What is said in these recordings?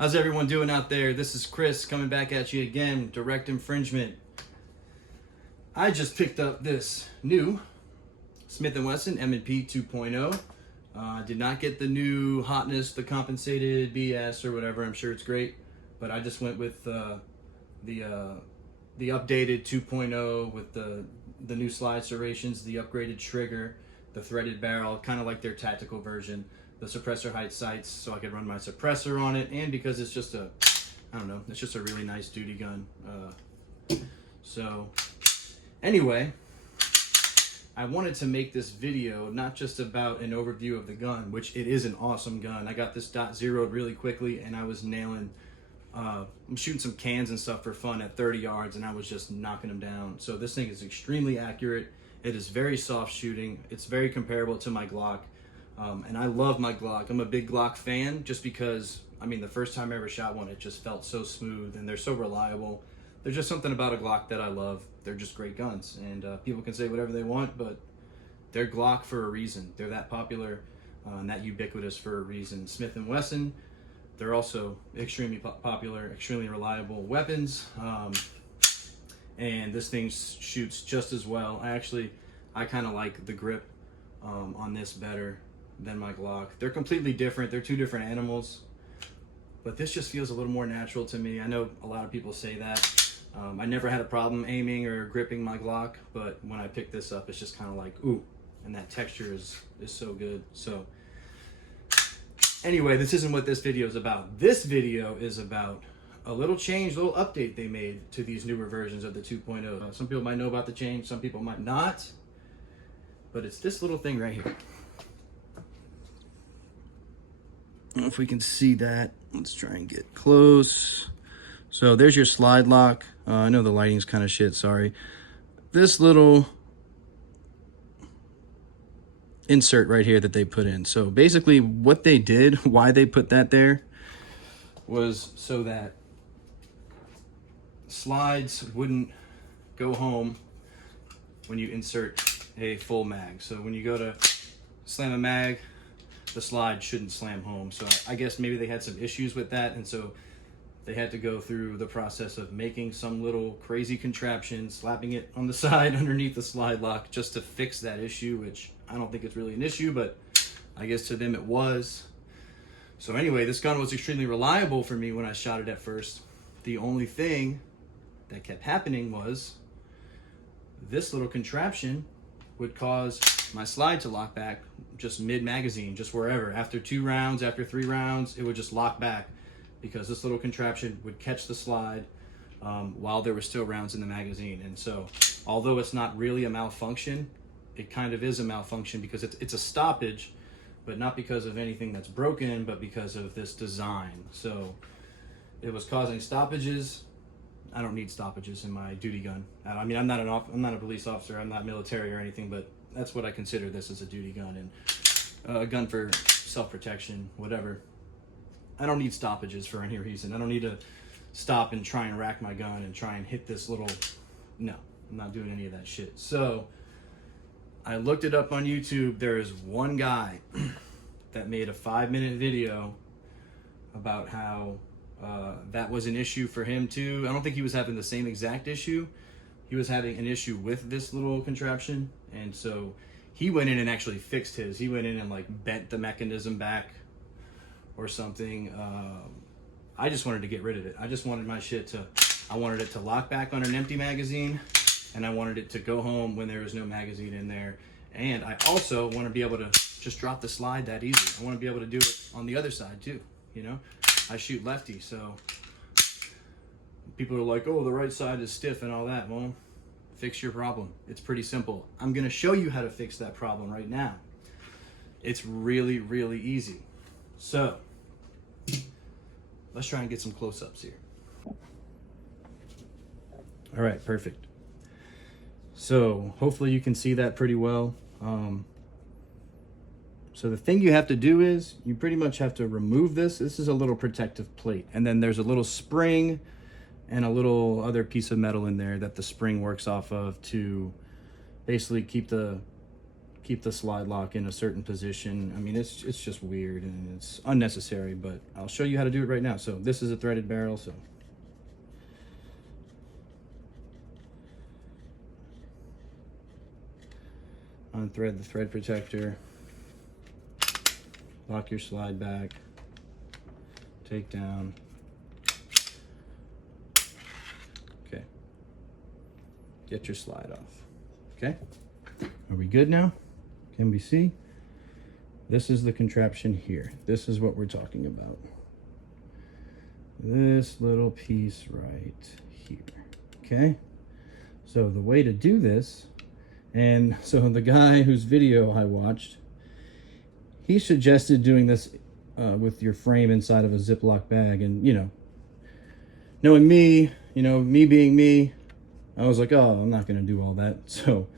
How's everyone doing out there? This is Chris coming back at you again, direct infringement. I just picked up this new Smith Wesson M&P 2.0. Did not get the new hotness, the compensated BS or whatever. I'm sure it's great, but I just went with the updated 2.0 with the new slide serrations, the upgraded trigger, the threaded barrel, kind of like their tactical version. The suppressor height sights, so I could run my suppressor on it, and because it's just it's just a really nice duty gun. So anyway, I wanted to make this video not just about an overview of the gun, which it is an awesome gun. I got this .0'd really quickly, and I was nailing, I'm shooting some cans and stuff for fun at 30 yards, and I was just knocking them down. So this thing is extremely accurate. It is very soft shooting. It's very comparable to my Glock. And I love my Glock. I'm a big Glock fan just because, I mean, the first time I ever shot one, it just felt so smooth and they're so reliable. There's just something about a Glock that I love. They're just great guns, and people can say whatever they want, but they're Glock for a reason. They're that popular and that ubiquitous for a reason. Smith & Wesson, they're also extremely popular, extremely reliable weapons. And this thing shoots just as well. I kind of like the grip on this better than my Glock. They're completely different. They're two different animals, but this just feels a little more natural to me. I know a lot of people say that. I never had a problem aiming or gripping my Glock, but when I pick this up, it's just kind of like, ooh, and that texture is so good. So anyway, this isn't what this video is about. This video is about a little change, a little update they made to these newer versions of the 2.0. Some people might know about the change, some people might not, but it's this little thing right here. I don't know if we can see that. Let's try and get close. So there's your slide lock. I know the lighting's kind of shit, sorry. This little insert right here that they put in. So basically what they did, why they put that there, was so that slides wouldn't go home when you insert a full mag. So when you go to slam a mag, the slide shouldn't slam home. So I guess maybe they had some issues with that, and so they had to go through the process of making some little crazy contraption, slapping it on the side underneath the slide lock just to fix that issue, which I don't think it's really an issue, but I guess to them it was. So anyway, this gun was extremely reliable for me when I shot it at first. The only thing that kept happening was this little contraption would cause my slide to lock back just mid-magazine, just wherever. After 2 rounds, after 3 rounds, it would just lock back because this little contraption would catch the slide while there were still rounds in the magazine. And so, although it's not really a malfunction, it kind of is a malfunction because it's a stoppage, but not because of anything that's broken, but because of this design. So it was causing stoppages. I don't need stoppages in my duty gun. I mean, I'm not a police officer, I'm not military or anything, but that's what I consider this as a duty gun, and a gun for self-protection, whatever. I don't need stoppages for any reason. I don't need to stop and try and rack my gun and try and hit this little, no, I'm not doing any of that shit. So I looked it up on YouTube. There is one guy that made a 5-minute video about how that was an issue for him too. I don't think he was having the same exact issue. He was having an issue with this little contraption, and so he went in and actually fixed his. He went in and like bent the mechanism back or something. I just wanted to get rid of it. I just wanted my shit I wanted it to lock back on an empty magazine, and I wanted it to go home when there was no magazine in there. And I also want to be able to just drop the slide that easy. I want to be able to do it on the other side too, you know? I shoot lefty, so people are like, oh, the right side is stiff and all that. Well, fix your problem. It's pretty simple. I'm gonna show you how to fix that problem right now. It's really, really easy. So let's try and get some close-ups here. All right, perfect. So hopefully you can see that pretty well. So the thing you have to do is you pretty much have to remove this. This is a little protective plate, and then there's a little spring and a little other piece of metal in there that the spring works off of to basically keep the keep the slide lock in a certain position. I mean, it's just weird and it's unnecessary, but I'll show you how to do it right now. So this is a threaded barrel, so unthread the thread protector, lock your slide back, take down. Okay, get your slide off. Okay, are we good now? Can we see? This is the contraption here. This is what we're talking about. This little piece right here. Okay, so the way to do this, and so the guy whose video I watched, he suggested doing this with your frame inside of a Ziploc bag. And, you know, knowing me, you know, me being me, I was like, oh, I'm not going to do all that. So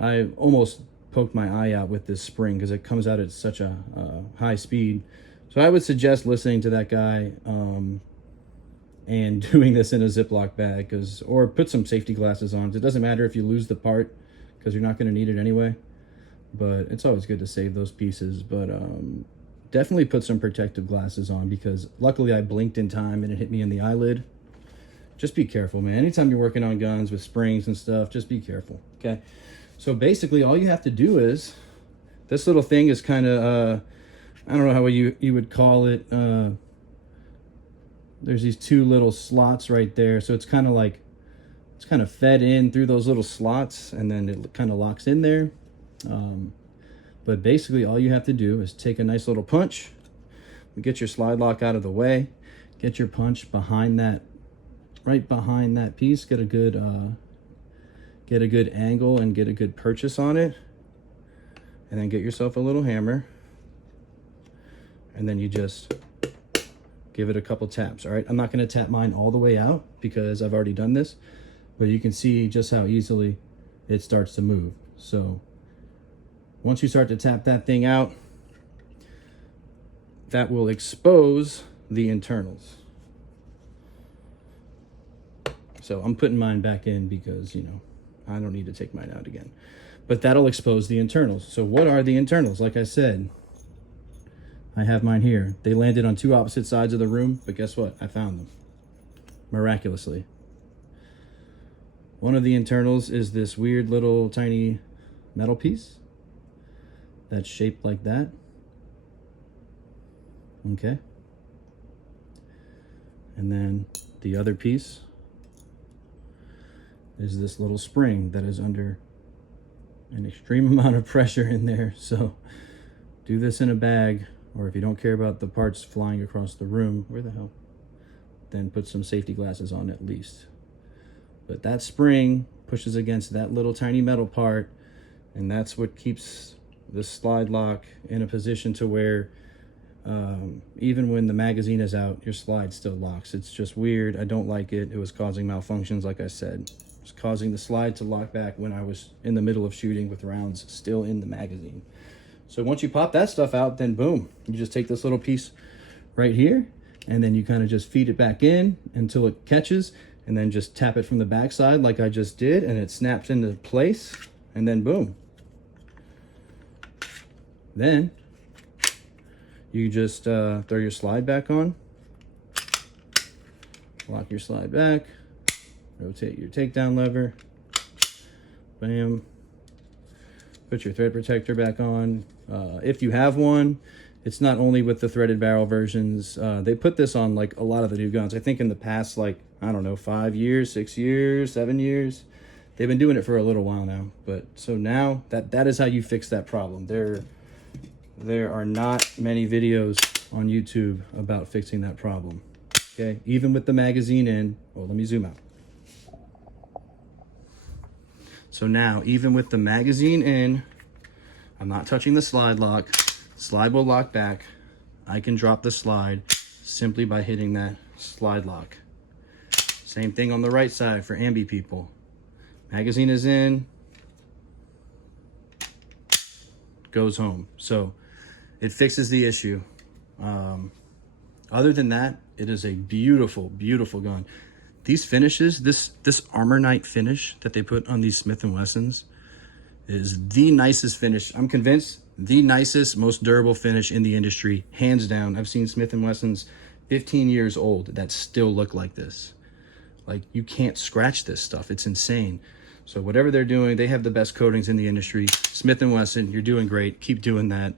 I almost poked my eye out with this spring because it comes out at such a high speed. So I would suggest listening to that guy and doing this in a Ziploc bag, or put some safety glasses on. It doesn't matter if you lose the part, because you're not going to need it anyway, but it's always good to save those pieces. But definitely put some protective glasses on, because luckily I blinked in time and it hit me in the eyelid. Just be careful, man. Anytime you're working on guns with springs and stuff, just be careful. Okay, so basically all you have to do is, this little thing is kind of I don't know how you would call it. There's these two little slots right there, so it's kind of like, it's kind of fed in through those little slots, and then it kind of locks in there. But basically all you have to do is take a nice little punch, get your slide lock out of the way, get your punch behind that, right behind that piece, get a good angle and get a good purchase on it, and then get yourself a little hammer, and then you just give it a couple taps. All right, I'm not going to tap mine all the way out because I've already done this, but you can see just how easily it starts to move. So once you start to tap that thing out, that will expose the internals. So I'm putting mine back in because, you know, I don't need to take mine out again. But that'll expose the internals. So what are the internals? Like I said, I have mine here. They landed on two opposite sides of the room, but guess what? I found them miraculously. One of the internals is this weird little tiny metal piece that's shaped like that. Okay. And then the other piece is this little spring that is under an extreme amount of pressure in there. So do this in a bag, or if you don't care about the parts flying across the room, where the hell? Then put some safety glasses on at least. But that spring pushes against that little tiny metal part, and that's what keeps the slide lock in a position to where even when the magazine is out, your slide still locks. It's just weird. I don't like it. It was causing malfunctions, like I said. It was causing the slide to lock back when I was in the middle of shooting with rounds still in the magazine. So once you pop that stuff out, then boom, you just take this little piece right here, and then you kind of just feed it back in until it catches, and then just tap it from the back side like I just did, and it snaps into place, and then boom. Then you just throw your slide back on, lock your slide back, rotate your takedown lever, bam, put your thread protector back on. If you have one, it's not only with the threaded barrel versions. They put this on like a lot of the new guns. I think in the past, like, I don't know, 5 years, 6 years, 7 years. They've been doing it for a little while now. But so now that is how you fix that problem. There are not many videos on YouTube about fixing that problem. Okay, even with the magazine in. Oh, let me zoom out. So now, even with the magazine in, I'm not touching the slide lock. Slide will lock back. I can drop the slide simply by hitting that slide lock. Same thing on the right side for ambi people. Magazine is in, goes home. So it fixes the issue. Other than that, it is a beautiful, beautiful gun. These finishes, this Armor Night finish that they put on these Smith & Wessons is the nicest finish. I'm convinced the nicest, most durable finish in the industry, hands down. I've seen Smith & Wesson's 15 years old that still look like this. Like, you can't scratch this stuff. It's insane. So whatever they're doing, they have the best coatings in the industry. Smith & Wesson, you're doing great. Keep doing that.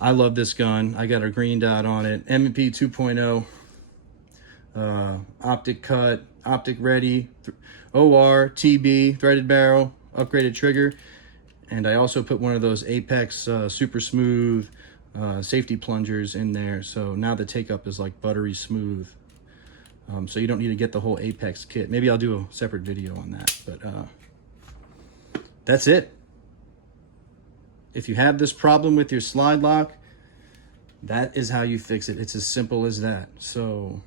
I love this gun. I got a green dot on it. M&P 2.0. Optic cut, optic ready, OR, TB, threaded barrel, upgraded trigger. And I also put one of those Apex super smooth safety plungers in there. So now the take up is like buttery smooth. So you don't need to get the whole Apex kit. Maybe I'll do a separate video on that, but that's it. If you have this problem with your slide lock, that is how you fix it. It's as simple as that. So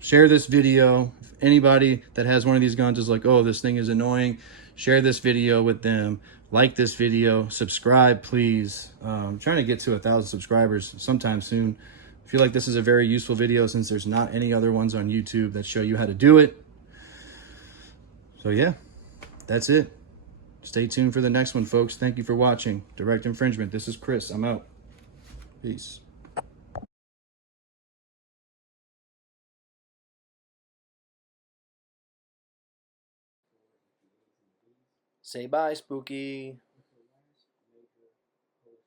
share this video. If anybody that has one of these guns is like, oh, this thing is annoying, share this video with them. Like this video, subscribe, please. I'm trying to get to 1,000 subscribers sometime soon. I feel like this is a very useful video since there's not any other ones on YouTube that show you how to do it. So yeah, that's it. Stay tuned for the next one, folks. Thank you for watching. Direct Infringement. This is Chris. I'm out. Peace. Say bye, Spooky.